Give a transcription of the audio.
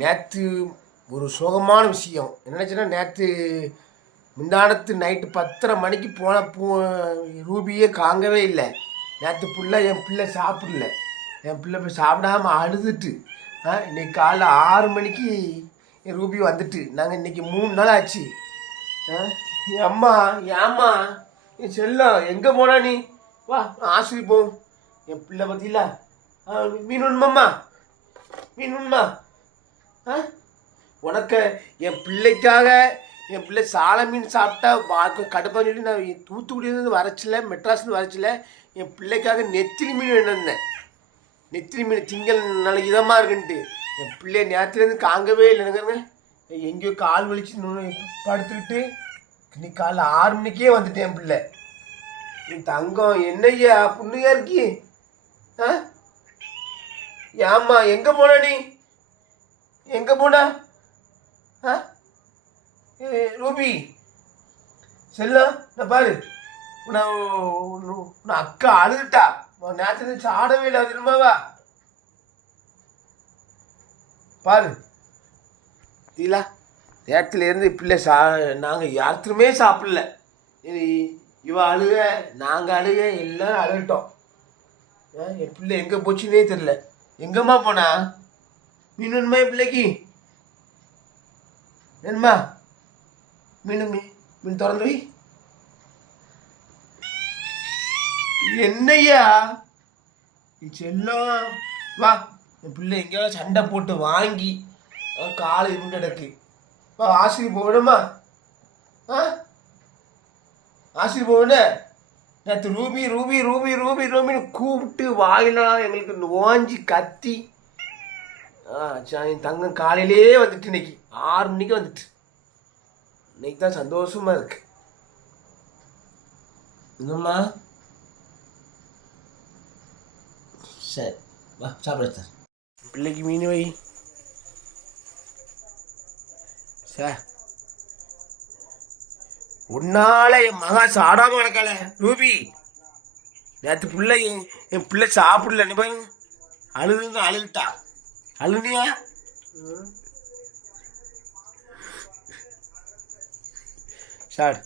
நேற்று ஒரு சோகமான விஷயம். என்னச்சுன்னா நேற்று முந்தானத்து நைட்டு பத்தரை மணிக்கு போன பூ ரூபியே காங்கவே இல்லை. நேற்று பிள்ளை என் பிள்ளை சாப்பிடல. என் பிள்ளை போய் சாப்பிடாம அழுதுட்டு ஆ இன்னைக்கு காலைல ஆறு மணிக்கு என் ரூபி வந்துட்டு. நாங்கள் இன்னைக்கு மூணு நாள் ஆச்சு. ஆ என் அம்மா என் அம்மா என் செல்லம் எங்கே போனா நீ? வா ஆசிரி போ. என் பிள்ளை பற்றில மீன் உண்மம்மா மீன் உண்மா உனக்கு என் பிள்ளைக்காக என் பிள்ளை சால மீன் சாப்பிட்டா வாக்கு கடுப்பான்னு சொல்லி நான் தூத்துக்குடியிலேருந்து வரச்சில்ல மெட்ராஸ்லேருந்து வரச்சில்ல என் பிள்ளைக்காக நெத்திலி மீன் வேண்டியிருந்தேன் நெத்திலி மீன் திங்கள் நல்ல இதமாக இருக்குன்ட்டு. என் பிள்ளைய நேரத்துலேருந்து காங்கவே இல்லைங்க எங்கேயோ கால் வலிச்சு படுத்துக்கிட்டு இன்னைக்கு காலைல ஆறு மணிக்கே வந்துட்டேன் என் பிள்ளை. நீ தங்கம் என்னய்யா புண்ணுயா இருக்கி? ஆ? ஏம்மா எங்கே போன நீ? எங்கே ஆ? ஏ, ரூபி செல்லம் நான் பாரு. உன்னை அக்கா அழுதுட்டா. உன் நினச்சி சாடவே இல்லை திரும்பவா பாரு. தீலா நேரத்துல இருந்து பிள்ளை சா நாங்கள் யாருத்துமே சாப்பிடல. இவ அழுக நாங்கள் அழுக எல்லாரும் அழுகிட்டோம். ஆ, என் பிள்ளை எங்கே போச்சுன்னே தெரில எங்கம்மா போனா? மீன் பிள்ளைக்கு? வேணுமா மீண்டும் மீன் திறந்து வை. என்னய்யா? நீ செல்லம் வா என் பிள்ளை எங்கேயாவது சண்டை போட்டு வாங்கி காலை இருண்டு கிடக்கு. வா ஆசிரியர் போகணுமா ஆ? ஆசிரியர் போகணும் நேற்று ரூபி ரூபி ரூபி ரூபி ரூபின்னு கூப்பிட்டு வாயிலாம் எங்களுக்கு ஓஞ்சி கத்தி ஆ சரி, தங்கம் காலையிலே வந்துட்டு இன்னைக்கு. ஆறு மணிக்கு வந்துட்டு. இன்னைக்கு தான் சந்தோஷமா இருக்கு. என்னம்மா சரி வா சாப்பிட சார் பிள்ளைக்கு மீன் வை. சார் உன்னால என் மகா சாடாம கிடக்கல ரூபி. நேற்று பிள்ளை என் பிள்ளை சாப்பிடல நீ அழுதுன்னு அழுதுட்டா. அழுனியா சார்